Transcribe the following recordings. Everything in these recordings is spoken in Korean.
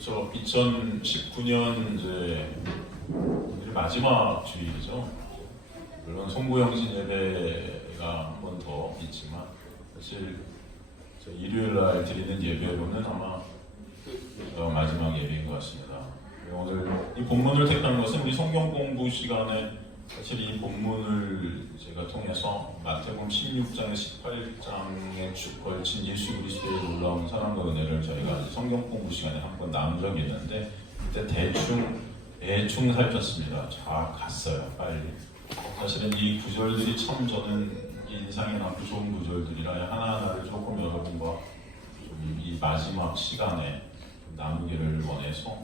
그렇죠. 2019년 이제 오늘이 마지막 주일이죠. 물론 송구영신 예배가 한 번 더 있지만 사실 일요일 날 드리는 예배로는 아마 마지막 예배인 것 같습니다. 오늘 이 본문을 택한 것은 우리 성경 공부 시간에 사실 이 본문을 제가 통해서 마태복음 16장에 18장에 걸친 예수 그리스도의 놀라운 사랑과 은혜를 저희가 성경 공부 시간에 한 번 나눈 적이 있는데 그때 대충 살폈습니다. 쫙 갔어요. 빨리. 사실은 이 구절들이 참 저는 인상이 남고 좋은 구절들이라 하나하나를 조금 여러분과 이 마지막 시간에 나누기를 원해서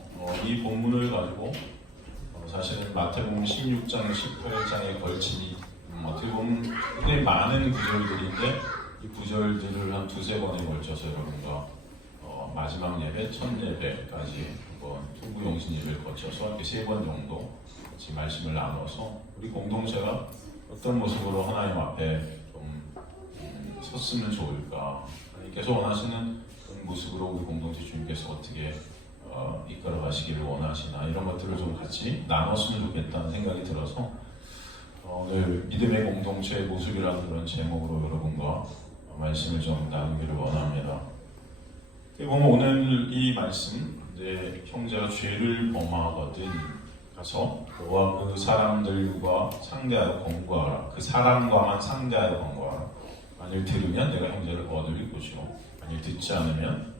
이 본문을 가지고 사실은 마태복음 16장, 18장에 걸친 어떻게 보면 굉장히 많은 구절들인데 이 구절들을 한 두세 번에 걸쳐서 여러분과 마지막 예배, 첫 예배까지 한번 투구용신 예배를 거쳐서 이렇게 세 번 정도 같이 말씀을 나눠서 우리 공동체가 어떤 모습으로 하나님 앞에 좀 섰으면 좋을까, 하나님께서 원하시는 그런 모습으로 우리 공동체 주님께서 어떻게 이끌어 가시기를 원하시나 이런 것들을 좀 같이 나눴으면 좋겠다는 생각이 들어서 오늘 믿음의 공동체의 모습이라는 그런 제목으로 여러분과 말씀을 좀 나누기를 원합니다. 보면 오늘 이 말씀, 내 형제가 죄를 범하거든 가서 너와 그 사람들과 상대하여 권고하라. 그 사람과만 상대하여 권고하라. 만일 들으면 내가 형제를 얻을 것이요 만일 듣지 않으면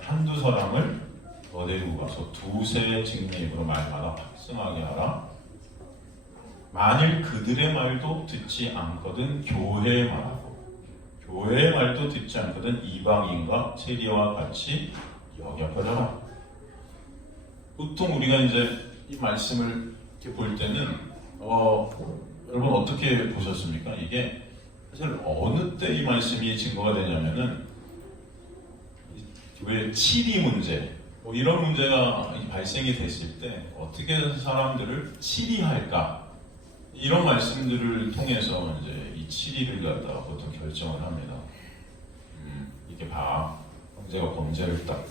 한두 사람을 더 데리고 가서 두세 증인의 입으로 말마다 확증하게 하라. 만일 그들의 말도 듣지 않거든 교회의 말하고 교회의 말도 듣지 않거든 이방인과 세리와 같이 여겨버려라. 보통 우리가 이제 이 말씀을 이렇게 볼 때는 여러분 어떻게 보셨습니까? 이게 사실 어느 때 이 말씀이 증거가 되냐면은 교회 치리 문제 이런 문제가 발생이 됐을 때 어떻게 사람들을 치리할까 이런 말씀들을 통해서 이제 이 치리를 갖다가 보통 결정을 합니다. 이게 봐 형제가 범죄를 딱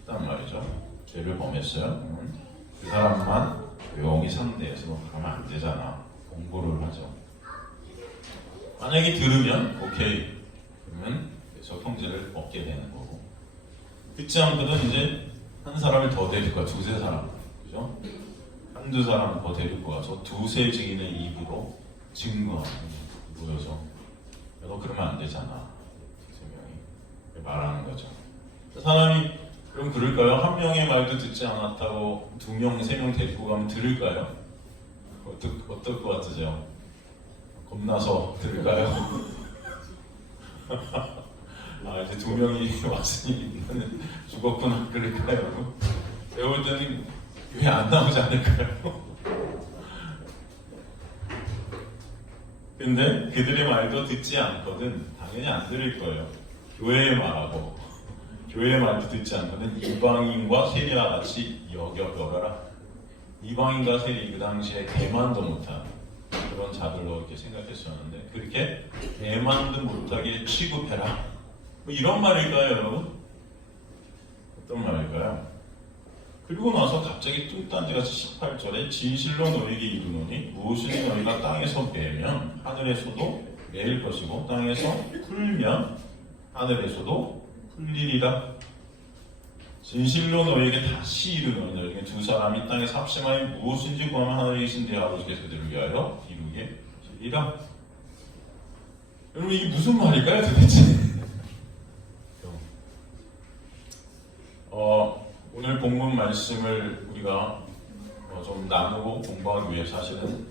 했단 말이죠. 죄를 범했어요. 그 사람만 조용히 상대해서 그러면 안 되잖아. 공부를 하죠. 만약에 들으면 오케이 그러면 그래서 형제를 얻게 되는 거고 듣지 않거든 이제 한 사람을 더 데리고 가 두세 사람 그죠? 한두 사람 더 데리고 가서 두세 증인의 입으로 증거하는 모여서 너 그러면 안 되잖아. 두세 명이 말하는 거죠. 사람이 그럼 그럴까요? 한 명의 말도 듣지 않았다고 두 명, 세 명 데리고 가면 들을까요? 어떨 것 같으세요? 겁나서 들을까요? 이제 두 명이 왔으니 나는 죽었구나 그럴까요? 제가 볼 때는 교회 안 나오지 않을까요? 근데 그들의 말도 듣지 않거든 당연히 안 들을 거예요. 교회의 말하고 교회의 말도 듣지 않거든 이방인과 세리와 같이 여겨버려라. 이방인과 세리 그 당시에 대만도 못한 그런 자들로 이렇게 생각했었는데 그렇게 대만도 못하게 취급해라. 뭐 이런 말일까요, 여러분? 어떤 말일까요? 그리고 나서 갑자기 뚱딴지같이 18절에 진실로 너에게 이르노니 무엇을 너희가 땅에서 베면 하늘에서도 베일 것이고 땅에서 풀면 하늘에서도 풀리리라. 진실로 너에게 다시 이르노니 너에게 두 사람이 땅에서 합심하여 무엇인지 구하면 하늘에 계신 내 아버지께서 그들을 위하여 이루게 하시리라. 여러분 이게 무슨 말일까요 도대체? 오늘 본문 말씀을 우리가 좀 나누고 공부하기 위해 사실은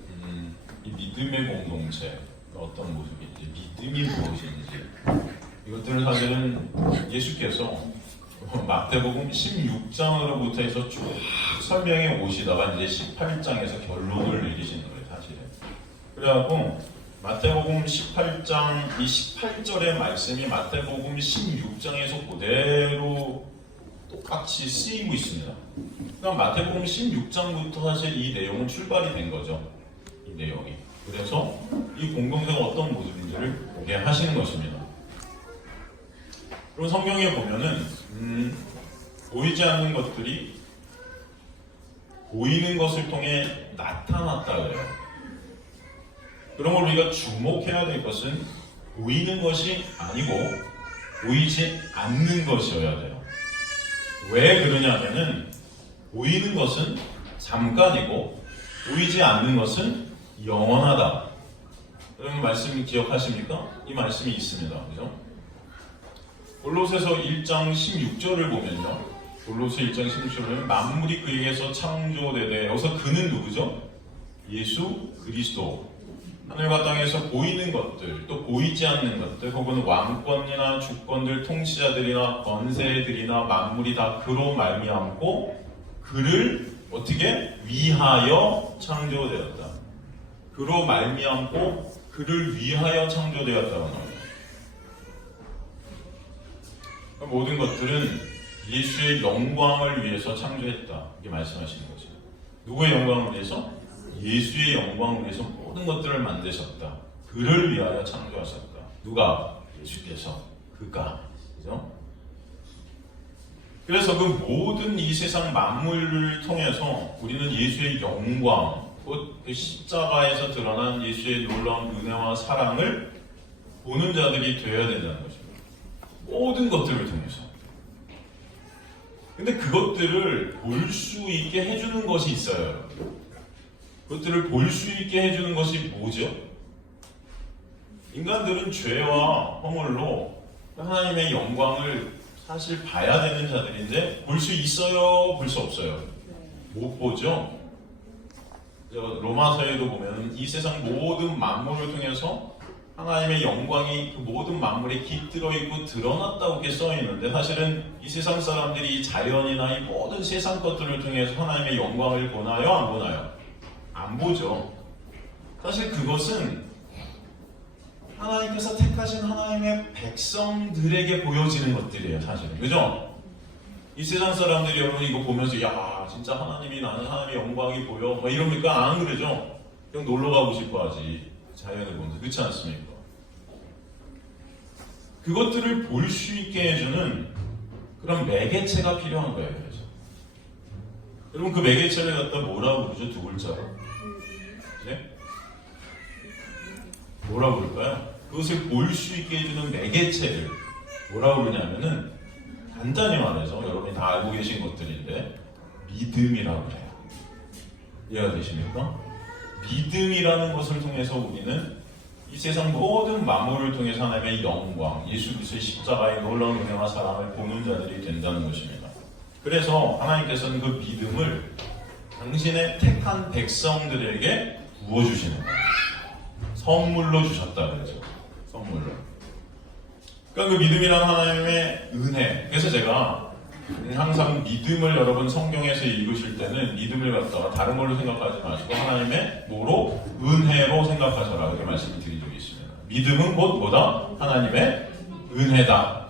이 믿음의 공동체 어떤 모습인지 믿음이 무엇인지 이것들을 사실은 예수께서 마태복음 16장으로부터 해서 쭉 설명해 오시다가 이제 18장에서 결론을 내리시는 거예요 사실은. 그래갖고 마태복음 18장 이 18절의 말씀이 마태복음 16장에서 그대로 똑같이 쓰이고 있습니다. 그러니까 마태복음 16장부터 사실 이 내용은 출발이 된 거죠. 이 내용이. 그래서 이 공동체가 어떤 모습인지를 보게 하시는 것입니다. 그리고 성경에 보면은 보이지 않는 것들이 보이는 것을 통해 나타났다 그래요. 그런 걸 우리가 주목해야 될 것은 보이는 것이 아니고 보이지 않는 것이어야 돼요. 왜 그러냐면은 보이는 것은 잠깐이고 보이지 않는 것은 영원하다. 여러분 말씀 기억하십니까? 이 말씀이 있습니다. 그죠? 골로새서 1장 16절을 보면요. 골로새 1장 16절을 만물이 그에게서 창조되되, 여기서 그는 누구죠? 예수 그리스도. 하늘과 땅에서 보이는 것들, 또 보이지 않는 것들, 혹은 왕권이나 주권들, 통치자들이나 권세들이나 만물이 다 그로 말미암고 그를 어떻게 위하여 창조되었다. 그로 말미암고 그를 위하여 창조되었다고 나옵니다. 모든 것들은 예수의 영광을 위해서 창조했다. 이렇게 말씀하시는 거죠. 누구의 영광을 위해서? 예수의 영광을 위해서 모든 것들을 만드셨다. 그를 위하여 창조하셨다. 누가? 예수께서. 그가. 그죠? 그래서 그 모든 이 세상 만물을 통해서 우리는 예수의 영광, 곧 그 십자가에서 드러난 예수의 놀라운 은혜와 사랑을 보는 자들이 되어야 된다는 것입니다. 모든 것들을 통해서. 근데 그것들을 볼 수 있게 해주는 것이 있어요. 그것들을 볼 수 있게 해주는 것이 뭐죠? 인간들은 죄와 허물로 하나님의 영광을 사실 봐야 되는 자들인데 볼 수 있어요? 볼 수 없어요? 못 보죠? 로마서에도 보면 이 세상 모든 만물을 통해서 하나님의 영광이 그 모든 만물에 깃들어 있고 드러났다고 이렇게 써 있는데, 사실은 이 세상 사람들이 이 자연이나 이 모든 세상 것들을 통해서 하나님의 영광을 보나요? 안 보나요? 안 보죠. 사실 그것은 하나님께서 택하신 하나님의 백성들에게 보여지는 것들이에요, 사실은. 그죠? 이 세상 사람들이 여러분 이거 보면서 야 진짜 하나님이, 나는 하나님의 영광이 보여 뭐 이럽니까? 안 그러죠? 그냥 놀러 가고 싶어 하지, 자연을 보면서. 그렇지 않습니까? 그것들을 볼 수 있게 해주는 그런 매개체가 필요한 거예요. 그래서 여러분 그 매개체를 갖다 뭐라고 부르죠? 두 글자로. 네? 뭐라고 부를까요? 그것을 볼 수 있게 해주는 매개체를 뭐라고 부르냐면은, 간단히 말해서 여러분이 다 알고 계신 것들인데 믿음이라고 해요. 이해가 되십니까? 믿음이라는 것을 통해서 우리는 이 세상 모든 만물을 통해서 하나님의 영광, 예수 그리스도의 십자가의 놀라운 은혜와 사랑을 보는 자들이 된다는 것입니다. 그래서 하나님께서는 그 믿음을 당신의 택한 백성들에게 부어주시는 거예요. 선물로 주셨다 그래서 선물로. 그러니까 그 믿음이란 하나님의 은혜. 그래서 제가 항상 믿음을 여러분 성경에서 읽으실 때는 믿음을 갖다가 다른 걸로 생각하지 마시고 하나님의 뭐로? 은혜로 생각하셔라, 이렇게 말씀을 드린 적이 있습니다. 믿음은 곧 뭐다? 하나님의 은혜다.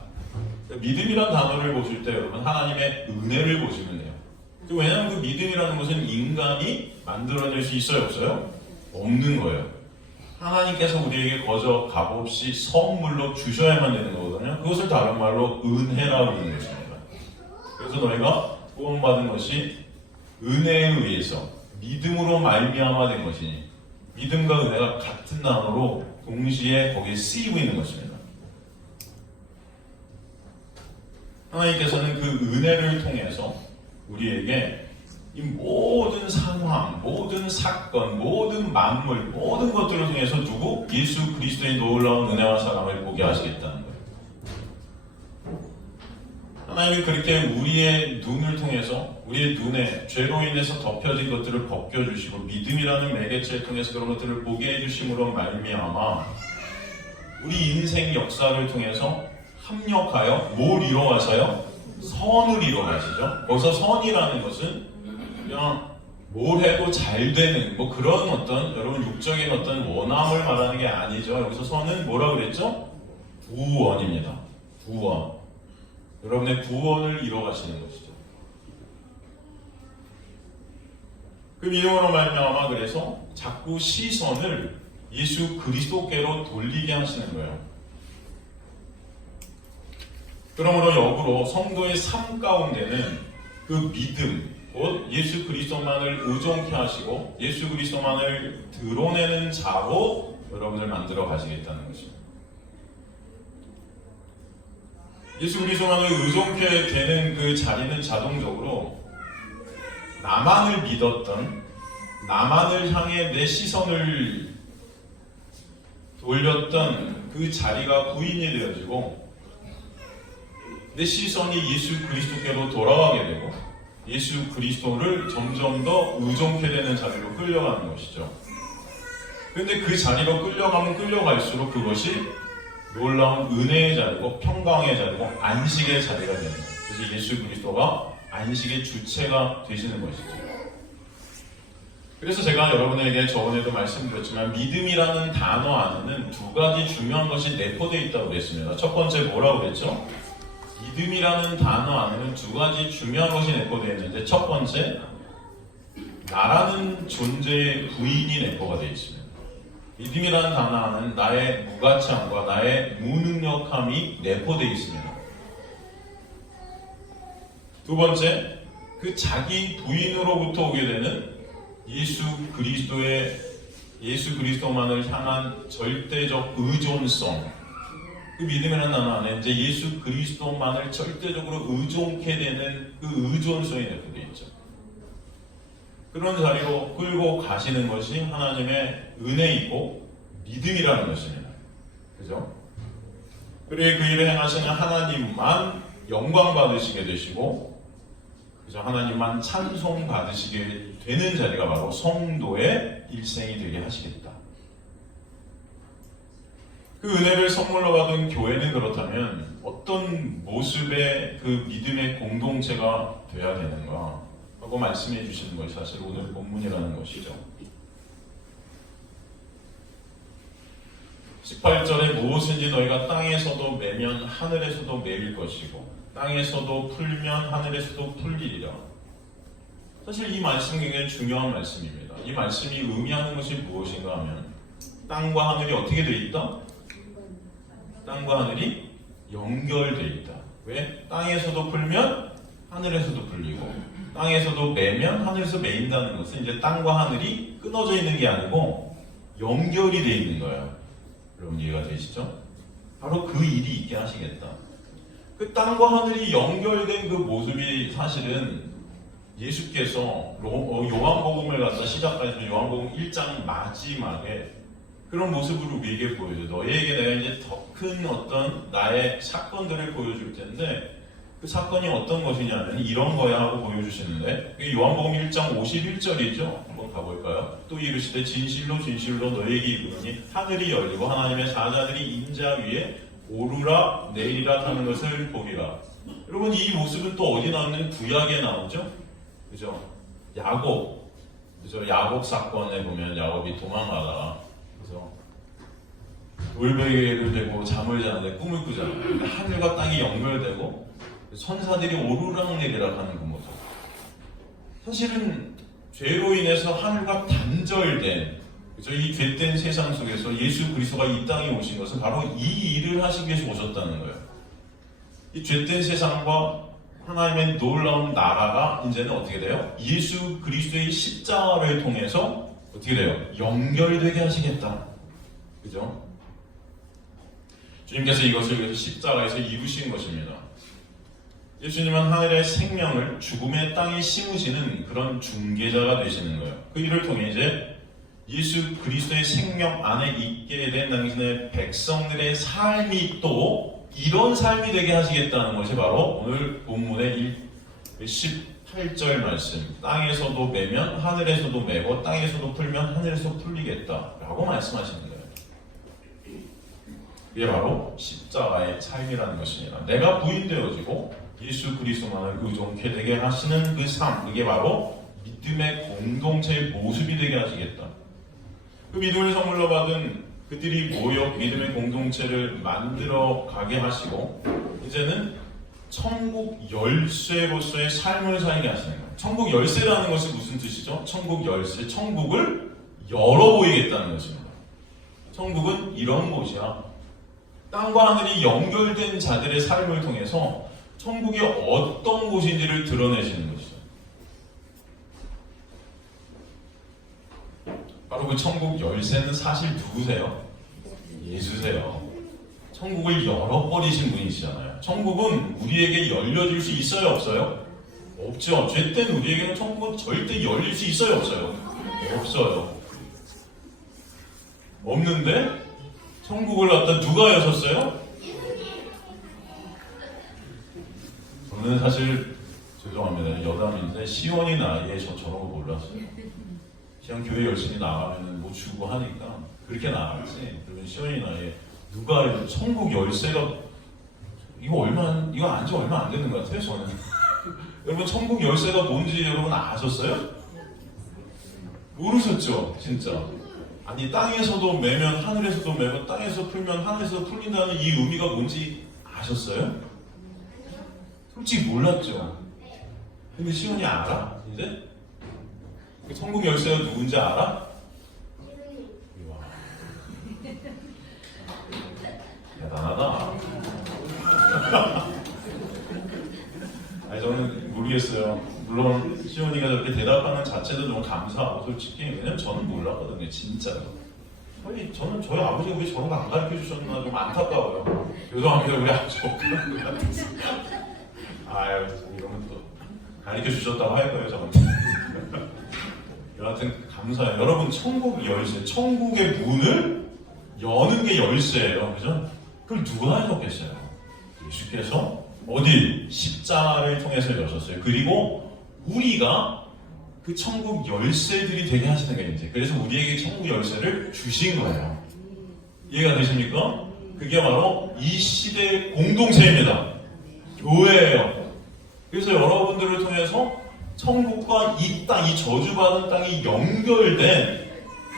믿음이란 단어를 보실 때 여러분 하나님의 은혜를 보시면 돼요. 왜냐하면 그 믿음이라는 것은 인간이 만들어낼 수 있어요, 없어요? 없는 거예요. 하나님께서 우리에게 거저 값없이 선물로 주셔야만 되는 거거든요. 그것을 다른 말로 은혜라고 부르는 것입니다. 그래서 너희가 구원받은 것이 은혜에 의해서 믿음으로 말미암아 된 것이니, 믿음과 은혜가 같은 단어로 동시에 거기에 쓰이고 있는 것입니다. 하나님께서는 그 은혜를 통해서 우리에게 이 모든 상황, 모든 사건, 모든 만물, 모든 것들을 통해서 누구? 예수 그리스도의 놀라운 은혜와 사랑을 보게 하시겠다는 거예요. 하나님이 그렇게 우리의 눈을 통해서, 우리의 눈에 죄로 인해서 덮여진 것들을 벗겨주시고 믿음이라는 매개체를 통해서 그런 것들을 보게 해주심으로 말미암아 우리 인생 역사를 통해서 합력하여 뭘 이뤄가셔요? 선을 이뤄가시죠. 거기서 선이라는 것은 그냥 뭘 해도 잘 되는 뭐 그런 어떤 여러분 육적인 어떤 원함을 말하는 게 아니죠. 여기서 선은 뭐라고 그랬죠? 구원입니다. 구원. 여러분의 구원을 이뤄가시는 것이죠. 그 믿음으로 말미암아 그래서 자꾸 시선을 예수 그리스도께로 돌리게 하시는 거예요. 그러므로 역으로 성도의 삶 가운데는 그 믿음, 곧 예수 그리스도만을 의존케 하시고 예수 그리스도만을 드러내는 자로 여러분을 만들어 가시겠다는 것입니다. 예수 그리스도만을 의존케 되는 그 자리는 자동적으로 나만을 믿었던, 나만을 향해 내 시선을 돌렸던 그 자리가 부인이 되어지고 내 시선이 예수 그리스도께로 돌아가게 되고 예수 그리스도를 점점 더 의존케 되는 자리로 끌려가는 것이죠. 그런데 그 자리로 끌려가면 끌려갈수록 그것이 놀라운 은혜의 자리고 평강의 자리고 안식의 자리가 되는 거예요. 그래서 예수 그리스도가 안식의 주체가 되시는 것이죠. 그래서 제가 여러분에게 저번에도 말씀드렸지만 믿음이라는 단어 안에는 두 가지 중요한 것이 내포되어 있다고 그랬습니다. 첫 번째 뭐라고 그랬죠? 믿음이라는 단어 안에는 두 가지 중요한 것이 내포되어 있는데 첫 번째, 나라는 존재의 부인이 내포가 되어 있습니다. 믿음이라는 단어 안에는 나의 무가치함과 나의 무능력함이 내포되어 있습니다. 두 번째, 그 자기 부인으로부터 오게 되는 예수 그리스도만을 향한 절대적 의존성, 그 믿음이라는 단어 안에 이제 예수 그리스도만을 절대적으로 의존케 되는 그 의존성이 내포되어 있죠. 그런 자리로 끌고 가시는 것이 하나님의 은혜이고 믿음이라는 것입니다. 그죠? 그리고 그 일을 행하시는 하나님만 영광 받으시게 되시고, 그죠? 하나님만 찬송 받으시게 되는 자리가 바로 성도의 일생이 되게 하시겠다. 그 은혜를 선물로 받은 교회는 그렇다면 어떤 모습의 그 믿음의 공동체가 되어야 되는가 하고 말씀해 주시는 것이 사실 오늘 본문이라는 것이죠. 18절에 무엇인지 너희가 땅에서도 매면 하늘에서도 매일 것이고 땅에서도 풀면 하늘에서도 풀리리라. 사실 이 말씀이 굉장히 중요한 말씀입니다. 이 말씀이 의미하는 것이 무엇인가 하면 땅과 하늘이 어떻게 되어 있다? 땅과 하늘이 연결되어 있다. 왜? 땅에서도 풀면 하늘에서도 풀리고 땅에서도 매면 하늘에서 매인다는 것은 이제 땅과 하늘이 끊어져 있는 게 아니고 연결이 되어 있는 거예요. 여러분 이해가 되시죠? 바로 그 일이 있게 하시겠다. 그 땅과 하늘이 연결된 그 모습이 사실은 예수께서 요한복음을 갖다 시작해서 요한복음 1장 마지막에 그런 모습으로 우리에게 보여줘요. 너희에게 내가 이제 더 큰 어떤 나의 사건들을 보여줄 텐데 그 사건이 어떤 것이냐면 이런 거야 하고 보여주시는데 요한복음 1장 51절이죠. 한번 가볼까요? 또 이르시되 진실로 진실로 너희에게 이르노니 하늘이 열리고 하나님의 사자들이 인자 위에 오르라 내리라 하는 것을 보리라. 여러분 이 모습은 또 어디 나오는 구약에 나오죠? 그죠? 야곱, 그죠? 야곱 사건에 보면 야곱이 도망가다가 그죠? 돌베개를 대고 잠을 자는데 꿈을 꾸잖아요. 하늘과 땅이 연결되고 천사들이 오르락내리락 하는 그 모습. 사실은 죄로 인해서 하늘과 단절된 그죠? 이 죄된 세상 속에서 예수 그리스도가 이 땅에 오신 것은 바로 이 일을 하시기 위해서 오셨다는 거예요. 이 죄된 세상과 하나님의 놀라운 나라가 이제는 어떻게 돼요? 예수 그리스도의 십자가를 통해서 어떻게 돼요? 연결되게 하시겠다. 그죠? 주님께서 이것을 위해서 십자가에서 이루신 것입니다. 예수님은 하늘의 생명을 죽음의 땅에 심으시는 그런 중개자가 되시는 거예요. 그 일을 통해 이제 예수 그리스도의 생명 안에 있게 된 당신의 백성들의 삶이 또 이런 삶이 되게 하시겠다는 것이 바로 오늘 본문의 18절 말씀. 땅에서도 매면 하늘에서도 매고 땅에서도 풀면 하늘에서 풀리겠다라고 말씀하시는 거예요. 이게 바로 십자가의 삶이라는 것입니다. 내가 부인되어지고 예수 그리스도만을 의존케 되게 하시는 그 삶, 이게 바로 믿음의 공동체의 모습이 되게 하시겠다. 그 믿음을 선물로 받은 그들이 모여 믿음의 공동체를 만들어 가게 하시고 이제는 천국 열쇠로서의 삶을 살게 하시는 거예요. 천국 열쇠라는 것이 무슨 뜻이죠? 천국 열쇠, 천국을 열어 보이겠다는 것입니다. 천국은 이런 곳이야. 땅과 하늘이 연결된 자들의 삶을 통해서 천국이 어떤 곳인지를 드러내시는 것이죠. 바로 그 천국 열쇠는 사실 누구세요? 예수세요. 천국을 열어버리신 분이시잖아요. 천국은 우리에게 열려질 수 있어요, 없어요? 없죠. 죄된 우리에게는 천국은 절대 열릴 수 있어요, 없어요? 없어요. 없는데 천국을 갖다 누가 여셨어요? 저는 사실 죄송합니다. 여담인데 시원이 나이에 저 저런 거 몰랐어요. 그냥 교회 열심히 나가면 뭐 주고 하니까 그렇게 나갔지. 그러면 시원이 나이에 누가 천국 열쇠가 이거 안지 얼마 안 되는 것 같아요. 저는. 여러분 천국 열쇠가 뭔지 여러분 아셨어요? 모르셨죠? 진짜. 아니 땅에서도 매면 하늘에서도 매고 땅에서 풀면 하늘에서 풀린다는 이 의미가 뭔지 아셨어요? 솔직히 몰랐죠. 근데 시온이 알아? 이제? 그 천국 열쇠가 누군지 알아? 와. 대단하다. 아니 저는 모르겠어요. 물론 시온이가 저렇게 대답하는 자체도 너무 감사하고 솔직히 왜냐면 저는 몰랐거든요. 진짜로. 저희 아버지가 왜 저런 거 안 가르쳐 주셨나 좀 안타까워요. 죄송합니다. 우리 아버지 그런 것 같아서. 아유 이러면 또 가르쳐 주셨다고 할 거예요. 저한테. 여하튼 감사해요. 여러분 천국 열쇠, 천국의 문을 여는 게 열쇠예요. 그죠? 그걸 누가 해줬겠어요? 예수께서 어디? 십자가를 통해서 여셨어요. 그리고 우리가 그 천국 열쇠들이 되게 하시는 거예요. 이제. 그래서 우리에게 천국 열쇠를 주신 거예요. 이해가 되십니까? 그게 바로 이 시대의 공동체입니다. 교회예요. 그래서 여러분들을 통해서 천국과 이 땅, 이 저주받은 땅이 연결된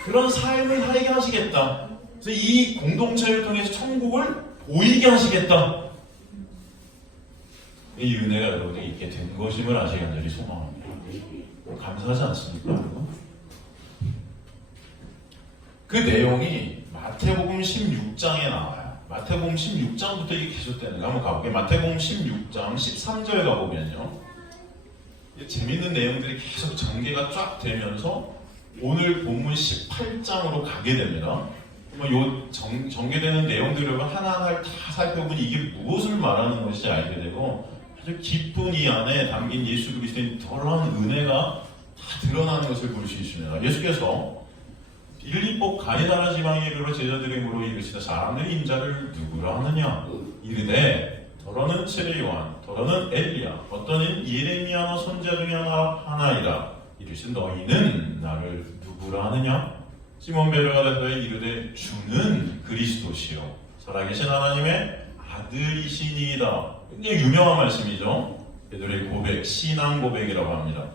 그런 삶을 살게 하시겠다. 그래서 이 공동체를 통해서 천국을 보이게 하시겠다. 이 은혜가 여러분에게 있게 된 것임을 아시기 간절히 소망합니다. 감사하지 않습니까, 여러분? 그 내용이 마태복음 16장에 나와요. 마태복음 16장부터 이게 계속되는 거 한번 가볼게요. 마태복음 16장 13절 가보면요. 재밌는 내용들이 계속 전개가 쫙 되면서 오늘 본문 18장으로 가게 됩니다. 요 전개되는 내용들을 하나하나 다 살펴보니 이게 무엇을 말하는 것인지 알게 되고 아주 깊은 이 안에 담긴 예수 그리스도의 더러운 은혜가 다 드러나는 것을 볼 수 있습니다. 예수께서 빌립보 가이사랴 지방에 이르러 제자들에게 물어 이르시되 사람들이 인자를 누구라 하느냐 이르되 더러는 세례 요한 더러는 엘리야 어떤 이는 예레미야나 선지자 중에 하나이다 이르시되 너희는 나를 누구라 하느냐 시몬 베드로가 대답하여 이르되 주는 그리스도시요 살아계신 하나님의 아들이시니이다. 굉장히 유명한 말씀이죠. 베드로의 고백, 신앙 고백이라고 합니다.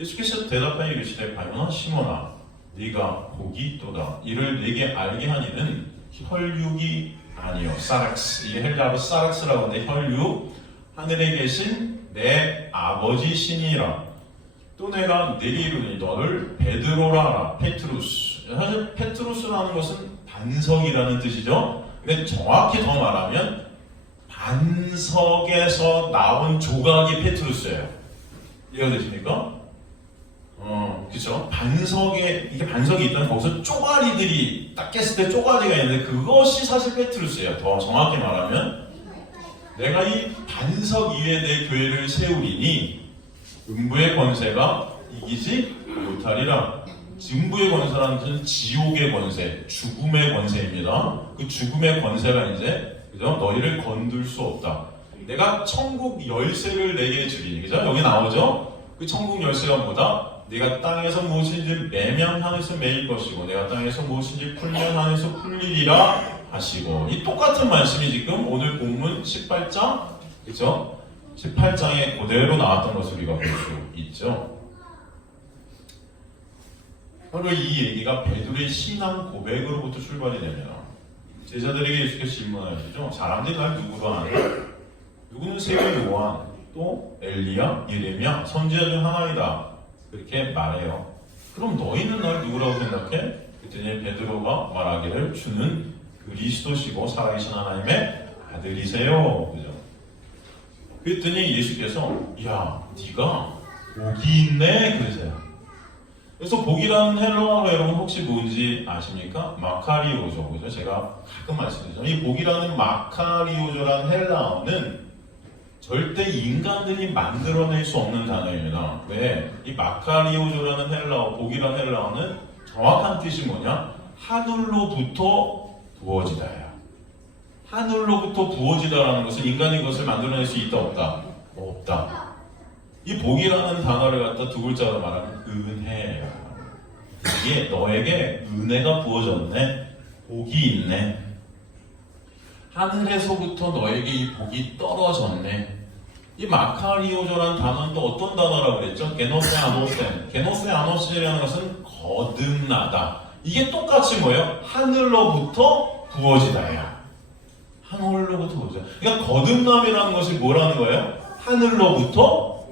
예수께서 대답하여 이르시되 바요나 시몬아 네가 복이 있도다. 이를 네게 알게 하니는 혈육이 아니요 사락스. 이게 헬라어로 사락스라고 하는데 혈육 하늘에 계신 내 아버지 신이라. 또 내가 네게 이르니 너를 베드로라 하라. 페트루스. 사실 페트루스라는 것은 반석이라는 뜻이죠. 근데 정확히 더 말하면 반석에서 나온 조각이 페트루스예요. 이해가 되십니까? 그쵸? 이게 반석이 있다면 거기서 쪼가리들이 딱 깼을 때 쪼가리가 있는데 그것이 사실 페트루스예요. 더 정확히 말하면 내가 이 반석 위에 내 교회를 세우리니 음부의 권세가 이기지 못하리라. 음부의 권세라는 것은 지옥의 권세, 죽음의 권세입니다. 그 죽음의 권세가 이제 그죠? 너희를 건들 수 없다. 내가 천국 열쇠를 내게 주리니 그죠? 여기 나오죠? 그 천국 열쇠가 뭐다? 내가 땅에서 무엇인지 매면 하늘에서 매일 것이고 내가 땅에서 무엇인지 풀면 하늘에서 풀리리라 하시고 이 똑같은 말씀이 지금 오늘 본문 18장 그죠? 18장에 그대로 나왔던 것을 우리가 볼 수 있죠. 바로 이 얘기가 베드로의 신앙 고백으로부터 출발이 됩니다. 제자들에게 예수께서 질문하시죠. 사람들이 날 누구로 아느냐? 누구는 세례 요한, 또 엘리야, 예레미야, 선지자 중 하나이다. 그렇게 말해요. 그럼 너희는 날 누구라고 생각해? 그랬더니 베드로가 말하기를 주는 그리스도시고 살아계신 하나님의 아들이세요. 그죠? 그랬더니 예수께서 야, 네가 복이 있네 그러세요. 그래서 복이라는 헬라어로 여러분 혹시 뭔지 아십니까? 마카리오조. 그죠? 제가 가끔 말씀드리죠. 이 복이라는 마카리오조라는 헬라어는 절대 인간들이 만들어낼 수 없는 단어입니다. 왜? 이 마카리오조라는 헬라어, 복이라는 헬라어는 정확한 뜻이 뭐냐? 하늘로부터 부어지다예요. 하늘로부터 부어지다라는 것은 인간이 그것을 만들어낼 수 있다 없다? 없다. 이 복이라는 단어를 갖다 두 글자로 말하면 은혜예요. 이게 너에게 은혜가 부어졌네. 복이 있네. 하늘에서부터 너에게 이 복이 떨어졌네. 이 마카리오조라는 단어는 또 어떤 단어라고 그랬죠? 게노세 아노센. 게노세 아노센이라는 것은 거듭나다. 이게 똑같이 뭐예요? 하늘로부터 부어지다야. 하늘로부터 부어지다. 그러니까 거듭남이라는 것이 뭐라는 거예요? 하늘로부터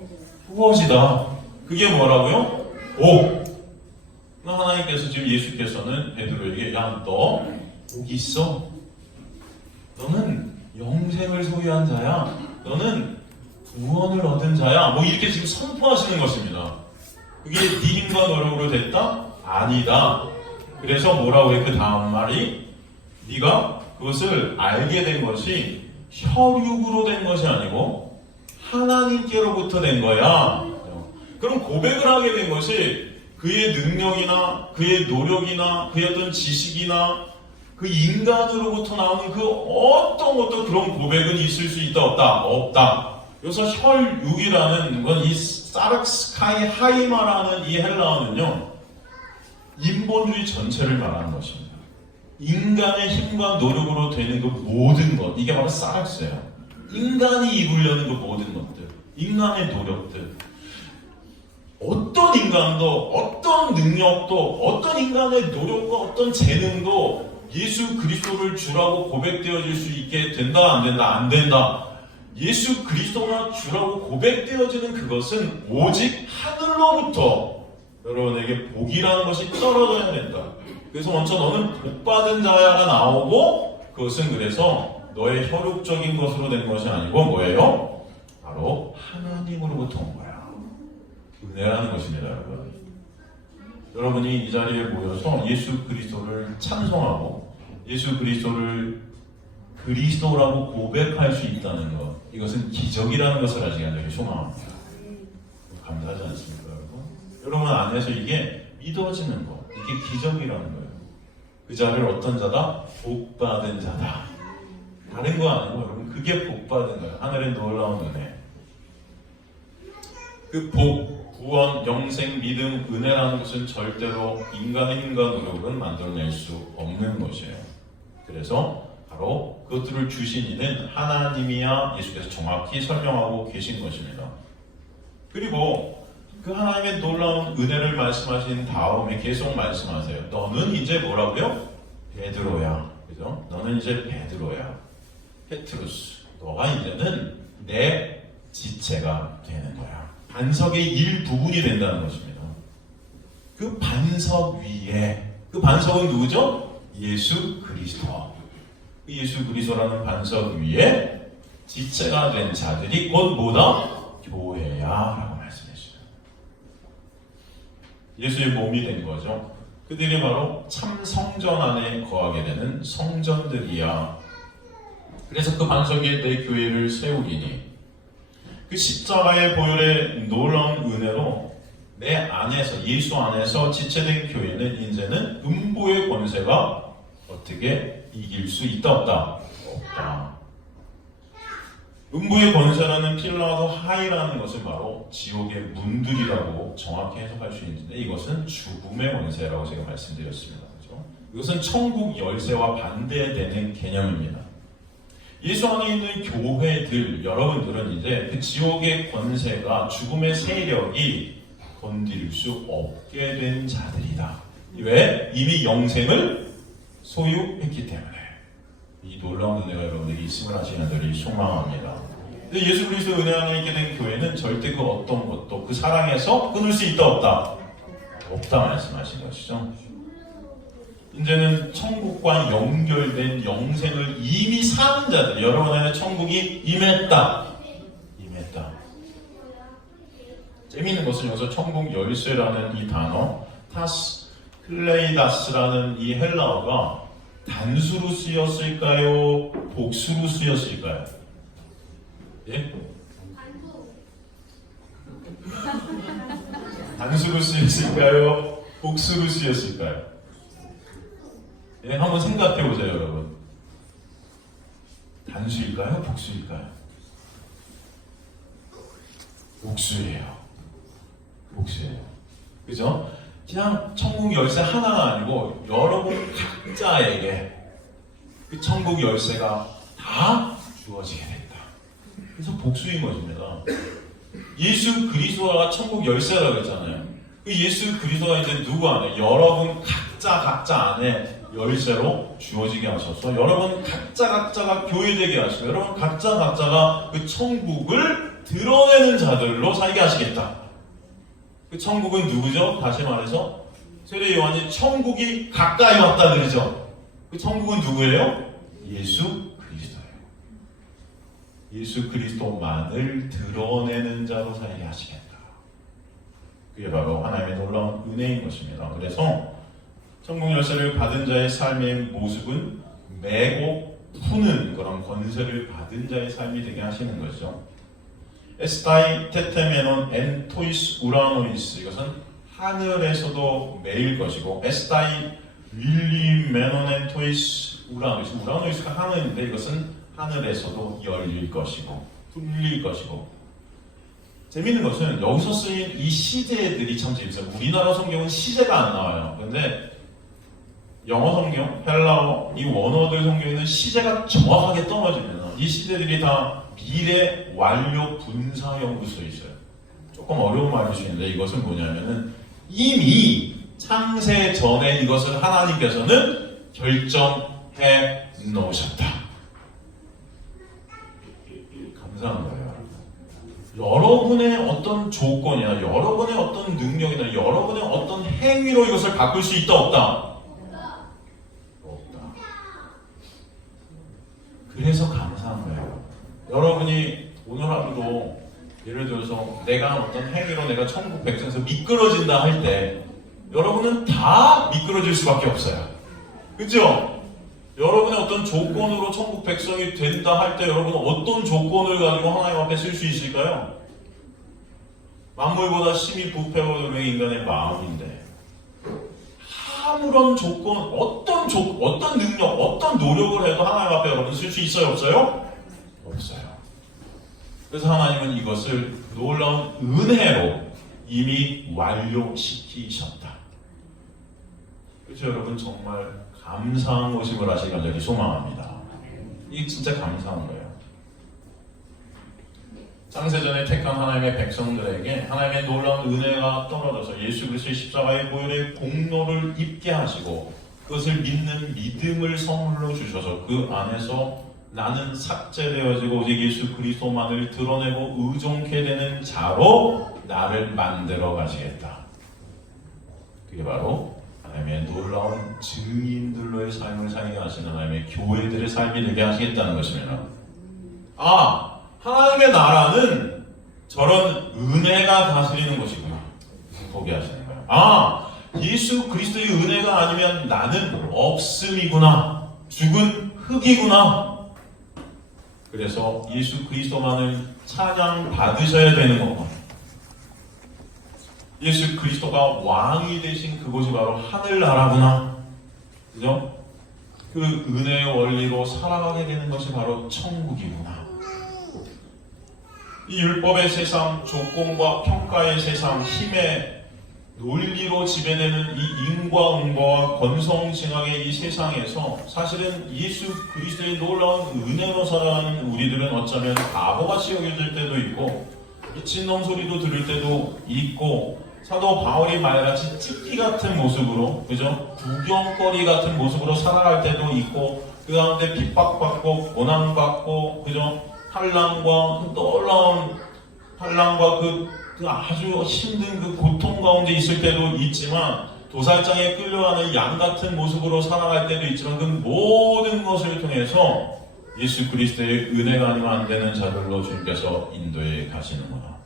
부어지다. 그게 뭐라고요? 복. 하나님께서 지금 예수께서는 베드로에게 야, 너 복 있어. 너는 영생을 소유한 자야. 너는 구원을 얻은 자야. 뭐 이렇게 지금 선포하시는 것입니다. 그게 네 힘과 노력으로 됐다? 아니다. 그래서 뭐라고 해? 그 다음 말이 네가 그것을 알게 된 것이 혈육으로 된 것이 아니고 하나님께로부터 된 거야. 그럼 고백을 하게 된 것이 그의 능력이나 그의 노력이나 그의 어떤 지식이나 그 인간으로부터 나오는 그 어떤 그런 고백은 있을 수 있다 없다? 없다. 여기서 혈육이라는 건 이 사르스카이 하이마라는 이 헬라어는요 인본주의 전체를 말하는 것입니다. 인간의 힘과 노력으로 되는 그 모든 것, 이게 바로 사르스예요. 인간이 이루려는 그 모든 것들, 인간의 노력들, 어떤 인간도 어떤 능력도 어떤 인간의 노력과 어떤 재능도 예수 그리스도를 주라고 고백되어질 수 있게 된다 안 된다? 안 된다. 예수 그리스도가 주라고 고백되어지는 그것은 오직 하늘로부터 여러분에게 복이라는 것이 떨어져야 된다. 그래서 먼저 너는 복받은 자야가 나오고 그것은 그래서 너의 혈육적인 것으로 된 것이 아니고 뭐예요? 바로 하나님으로부터 온 거야. 은혜라는 것입니다, 여러분. 여러분이 이 자리에 모여서 예수 그리스도를 찬송하고 예수 그리스도를 그리스도라고 고백할 수 있다는 것, 이것은 기적이라는 것을 아직 간절히 소망합니다. 감사하지 않습니까, 여러분? 여러분 안에서 이게 믿어지는 것, 이게 기적이라는 거예요. 그 자를 어떤 자다? 복받은 자다. 다른 거 아니고 여러분 그게 복받은 거예요. 하늘의 놀라운 은혜. 그 복, 구원, 영생, 믿음, 은혜라는 것은 절대로 인간의 힘과 노력은 만들어낼 수 없는 것이에요. 그래서 바로 그것들을 주신 이는 하나님이야 예수께서 정확히 설명하고 계신 것입니다. 그리고 그 하나님의 놀라운 은혜를 말씀하신 다음에 계속 말씀하세요. 너는 이제 뭐라고요? 베드로야. 그죠? 너는 이제 베드로야. 페트루스. 너가 이제는 내 지체가 되는 거야. 반석의 일부분이 된다는 것입니다. 그 반석 위에, 그 반석은 누구죠? 예수 그리스도. 그 예수 그리스도라는 반석 위에 지체가 된 자들이 곧 뭐다? 교회야 라고 말씀했어요. 예수의 몸이 된 거죠. 그들이 바로 참 성전 안에 거하게 되는 성전들이야. 그래서 그 반석 위에 내 교회를 세우리니 그 십자가의 보혈의 놀라운 은혜로 내 안에서 예수 안에서 지체된 교회는 이제는 음부의 권세가 어떻게 이길 수 있다 없다? 없다. 음부의 권세라는 필라도 하이라는 것은 바로 지옥의 문들이라고 정확히 해석할 수 있는데 이것은 죽음의 권세라고 제가 말씀드렸습니다. 그렇죠? 이것은 천국 열쇠와 반대되는 개념입니다. 예수 안에 있는 교회들, 여러분들은 이제 그 지옥의 권세가 죽음의 세력이 건드릴 수 없게 된 자들이다. 왜? 이미 영생을 소유했기 때문에. 이 놀라운 은혜가 여러분들이 있음을 하시는 들이 소망합니다. 근데 예수 그리스도 은혜 안에 있게 된 교회는 절대 그 어떤 것도 그 사랑에서 끊을 수 있다 없다? 없다 말씀하신 것이죠. 이제는 천국과 연결된 영생을 이미 사는 자들, 여러분 안에 천국이 임했다. 임했다. 재미있는 것은 여기서 천국 열쇠라는 이 단어, 타스 클레이다스라는 이 헬라어가 단수로 쓰였을까요? 복수로 쓰였을까요? 예? 단수로 쓰였을까요? 복수로 쓰였을까요? 예, 한번 생각해 보세요, 여러분. 단수일까요? 복수일까요? 복수예요. 복수예요. 그죠? 그냥 천국 열쇠 하나가 아니고 여러분 각자에게 그 천국 열쇠가 다 주어지게 됐다. 그래서 복수인 것입니다. 예수 그리스도가 천국 열쇠라고 했잖아요. 그 예수 그리스도가 이제 누구 안에? 여러분 각자 안에 열쇠로 주어지게 하셔서 여러분 각자가 교회되게 하시고 여러분 각자가 그 천국을 드러내는 자들로 살게 하시겠다. 그 천국은 누구죠? 다시 말해서 세례 요한이 천국이 가까이 왔다 그러죠. 그 천국은 누구예요? 예수 그리스도예요. 예수 그리스도만을 드러내는 자로 살게 하시겠다. 그게 바로 하나님의 놀라운 은혜인 것입니다. 그래서 천국 열쇠를 받은 자의 삶의 모습은 메고 푸는 그런 권세를 받은 자의 삶이 되게 하시는 것이죠. 에스타이 테테메논 엔토이스 우라노이스, 이것은 하늘에서도 매일 것이고, 에스타이 윌리 메논 엔토이스 우라노이스, 우라노이스가 하늘인데 이것은 하늘에서도 열릴 것이고 뚫릴 것이고. 재밌는 것은 여기서 쓰인 이 시제들이 참 재밌어요. 우리나라 성경은 시제가 안 나와요. 근데 영어 성경, 헬라어, 이 원어들 성경에는 시제가 정확하게 떨어집니다. 이 시제들이 다 미래 완료 분사형으로 써 있어요. 조금 어려운 말일 수 있는데 이것은 뭐냐면은 이미 창세 전에 이것을 하나님께서는 결정해 놓으셨다. 감사한 거예요. 여러분의 어떤 조건이나 여러분의 어떤 능력이나 여러분의 어떤 행위로 이것을 바꿀 수 있다 없다? 없다. 그래서 감사한 거예요. 여러분이 오늘 하루도 예를 들어서 내가 어떤 행위로 내가 천국 백성에서 미끄러진다 할 때 여러분은 다 미끄러질 수밖에 없어요. 그죠? 여러분의 어떤 조건으로 천국 백성이 된다 할 때 여러분은 어떤 조건을 가지고 하나님 앞에 쓸 수 있을까요? 만물보다 심히 부패하는 인간의 마음인데 아무런 조건, 어떤 능력, 어떤 노력을 해도 하나님 앞에 여러분 쓸 수 있어요? 없어요? 없어요. 그래서 하나님은 이것을 놀라운 은혜로 이미 완료시키셨다. 그래서 여러분 정말 감사한 모습을 하시길 간절히 소망합니다. 이게 진짜 감사한 거예요. 창세전에 택한 하나님의 백성들에게 하나님의 놀라운 은혜가 떨어져서 예수 그리스도의 십자가의 보혈의 공로를 입게 하시고 그것을 믿는 믿음을 선물로 주셔서 그 안에서 나는 삭제되어지고 오직 예수 그리스도만을 드러내고 의존케 되는 자로 나를 만들어 가시겠다. 그게 바로 하나님의 놀라운 증인들로의 삶을 살게 하시는 하나님의 교회들의 삶이 되게 하시겠다는 것입니다. 하나님의 나라는 저런 은혜가 다스리는 것이구나. 보게 하시는 거예요. 예수 그리스도의 은혜가 아니면 나는 없음이구나. 죽은 흙이구나. 그래서 예수 그리스도만을 찬양 받으셔야 되는 거구나. 예수 그리스도가 왕이 되신 그곳이 바로 하늘나라구나. 그죠? 그 은혜의 원리로 살아가게 되는 것이 바로 천국이구나. 이 율법의 세상, 조건과 평가의 세상, 힘의 논리로 지배되는 이 인과응보와 권성징악의 이 세상에서 사실은 예수 그리스도의 놀라운 은혜로 살아가는 우리들은 어쩌면 바보같이 여겨질 때도 있고 미친놈 소리도 들을 때도 있고 사도 바울이 말같이 찌끼 같은 모습으로, 그죠? 구경거리 같은 모습으로 살아갈 때도 있고 그 가운데 핍박받고 고난받고, 그죠? 환난과 놀라운 환난과 그 아주 힘든 그 고통 가운데 있을 때도 있지만 도살장에 끌려가는 양 같은 모습으로 살아갈 때도 있지만 그 모든 것을 통해서 예수 그리스도의 은혜가 아니면 안 되는 자들로 주님께서 인도해 가시는구나.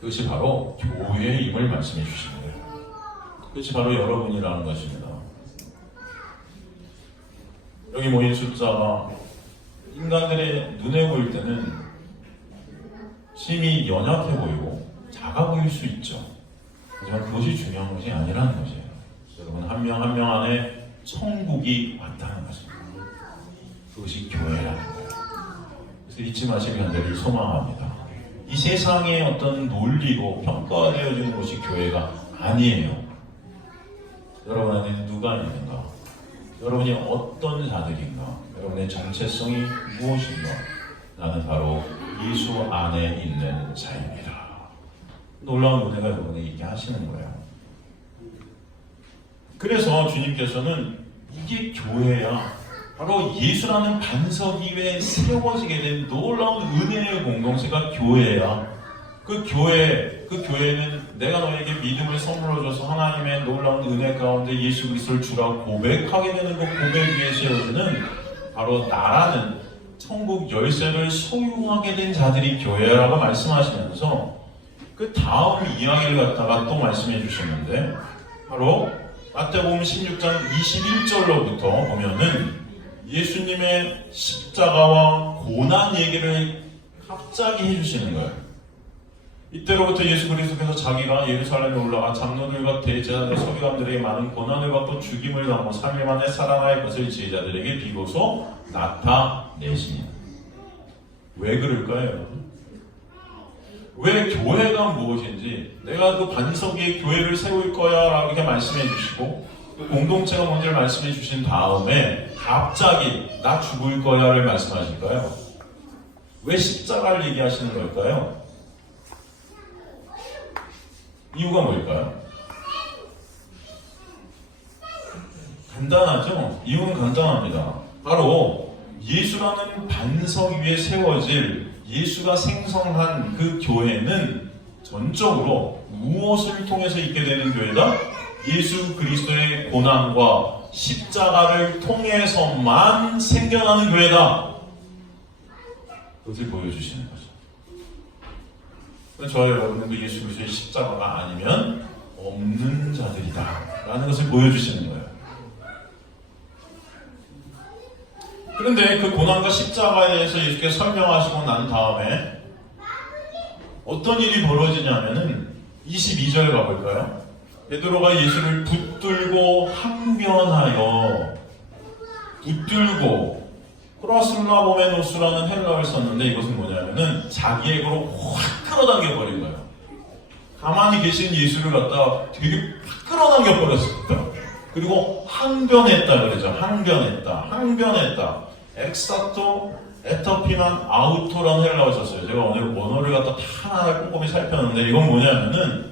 그것이 바로 교회의 힘을 말씀해 주시는 거예요. 그것이 바로 여러분이라는 것입니다. 여기 모인 숫자가 인간들의 눈에 보일 때는 심히 연약해 보이고 작아 보일 수 있죠. 하지만 그것이 중요한 것이 아니라는 것이에요. 여러분 한 명 한 명 안에 천국이 왔다는 것입니다. 그것이 교회라는 거예요. 그래서 잊지 마시기 간절히 소망합니다. 이 세상의 어떤 논리로 평가되어지는 것이 교회가 아니에요. 여러분 안에 누가 있는가? 여러분이 어떤 자들인가? 여러분의 정체성이 무엇인가? 나는 바로 예수 안에 있는 자입니다. 놀라운 은혜가 여러분에게 있게 하시는 거예요. 그래서 주님께서는 이게 교회야. 바로 예수라는 반석 위에 세워지게 된 놀라운 은혜의 공동체가 교회야. 그 교회는 내가 너에게 믿음을 선물로 줘서 하나님의 놀라운 은혜 가운데 예수 그리스도를 주라고 고백하게 되는 그 고백 위에 세워지는 바로 나라는 천국 열쇠를 소유하게 된 자들이 교회라고 말씀하시면서 그 다음 이야기를 갖다가 또 말씀해 주셨는데 바로 마태복음 16장 21절로부터 보면은 예수님의 십자가와 고난 얘기를 갑자기 해주시는 거예요. 이때로부터 예수 그리스도께서 자기가 예루살렘에 올라가 장로들과 대제사장 서기관들에게 많은 고난을 받고 죽임을 당하고 3일 만에 살아날 것을 제자들에게 비로소 나타내시니. 왜 그럴까요, 여러분? 왜 교회가 무엇인지 내가 그 반석 위에 교회를 세울 거야 라고 이렇게 말씀해 주시고 그 공동체가 뭔지를 말씀해 주신 다음에 갑자기 나 죽을 거야를 말씀하실까요? 왜 십자가를 얘기하시는 걸까요? 이유가 뭘까요? 간단하죠? 이유는 간단합니다. 바로 예수라는 반석 위에 세워질 예수가 생성한 그 교회는 전적으로 무엇을 통해서 있게 되는 교회다? 예수 그리스도의 고난과 십자가를 통해서만 생겨나는 교회다. 그것을 보여주시는 거죠. 저와 여러분도 예수 그리스도의 십자가가 아니면 없는 자들이다 라는 것을 보여주시는 거예요. 그런데 그 고난과 십자가에 대해서 예수께서 설명하시고 난 다음에 어떤 일이 벌어지냐면은 22절 가볼까요? 베드로가 예수를 붙들고 항변하여 붙들고 크라슬라보메노스라는 헬라어를 썼는데 이것은 뭐냐면은 자기의 입으로 확 끌어당겨 버린 거예요. 가만히 계신 예수를 갖다가 되게 확 끌어당겨 버렸습니다. 그리고 항변했다 그러죠. 항변했다. 엑사토 에터피만 아우토라는 헬라어를 썼어요. 제가 오늘 원어를 갖다 다 하나 꼼꼼히 살펴봤는데 이건 뭐냐면은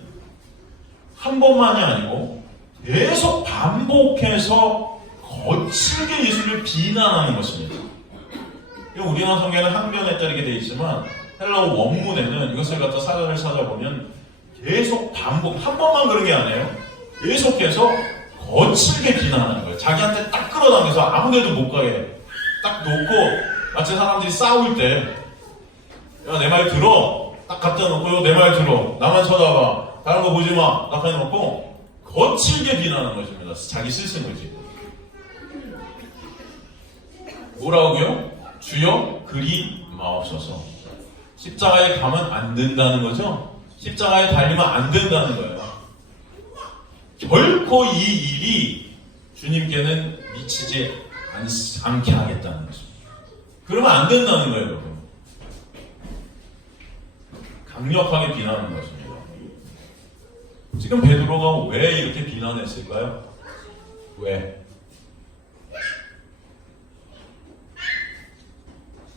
한 번만이 아니고 계속 반복해서 거칠게 예수를 비난하는 것입니다. 우리나라 성경에는 항변했다 이렇게 되어 있지만 헬라어 원문에는 이것을 갖다 사전을 찾아보면 계속 반복, 한 번만 그런 게 아니에요. 계속해서 거칠게 비난하는 거예요. 자기한테 딱 끌어당겨서 아무데도 못 가게 딱 놓고 마치 사람들이 싸울 때 야, 내 말 들어. 딱 갖다 놓고 내 말 들어. 나만 쳐다봐. 다른 거 보지 마. 딱 해놓고 거칠게 비난하는 것입니다. 자기 스승을 지고. 뭐라고요? 주여 그리 마옵소서. 십자가에 가면 안 된다는 거죠? 십자가에 달리면 안 된다는 거예요. 결코 이 일이 주님께는 미치지 않게 하겠다는 것입니다. 그러면 안 된다는 거예요, 여러분. 강력하게 비난하는 것입니다. 지금 베드로가 왜 이렇게 비난했을까요? 왜?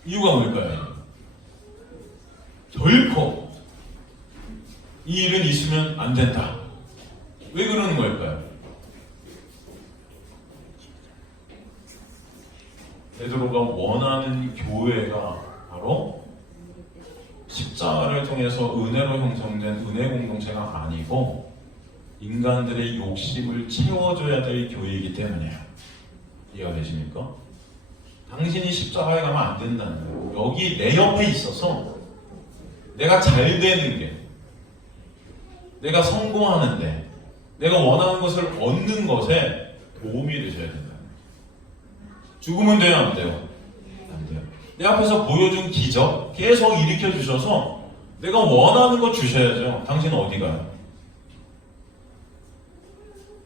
이유가 뭘까요? 결코 이 일은 있으면 안 된다. 왜 그러는 걸까요? 베드로가 원하는 교회가 바로 십자가를 통해서 은혜로 형성된 은혜 공동체가 아니고 인간들의 욕심을 채워줘야 될 교회이기 때문이에요. 이해가 되십니까? 당신이 십자가에 가면 안 된다는 거예요. 여기 내 옆에 있어서 내가 잘 되는 게, 내가 성공하는데, 내가 원하는 것을 얻는 것에 도움이 되셔야 된다는 거예요. 죽으면 돼요, 안 돼요? 안 돼요. 내 앞에서 보여준 기적 계속 일으켜 주셔서 내가 원하는 거 주셔야죠. 당신은 어디 가요?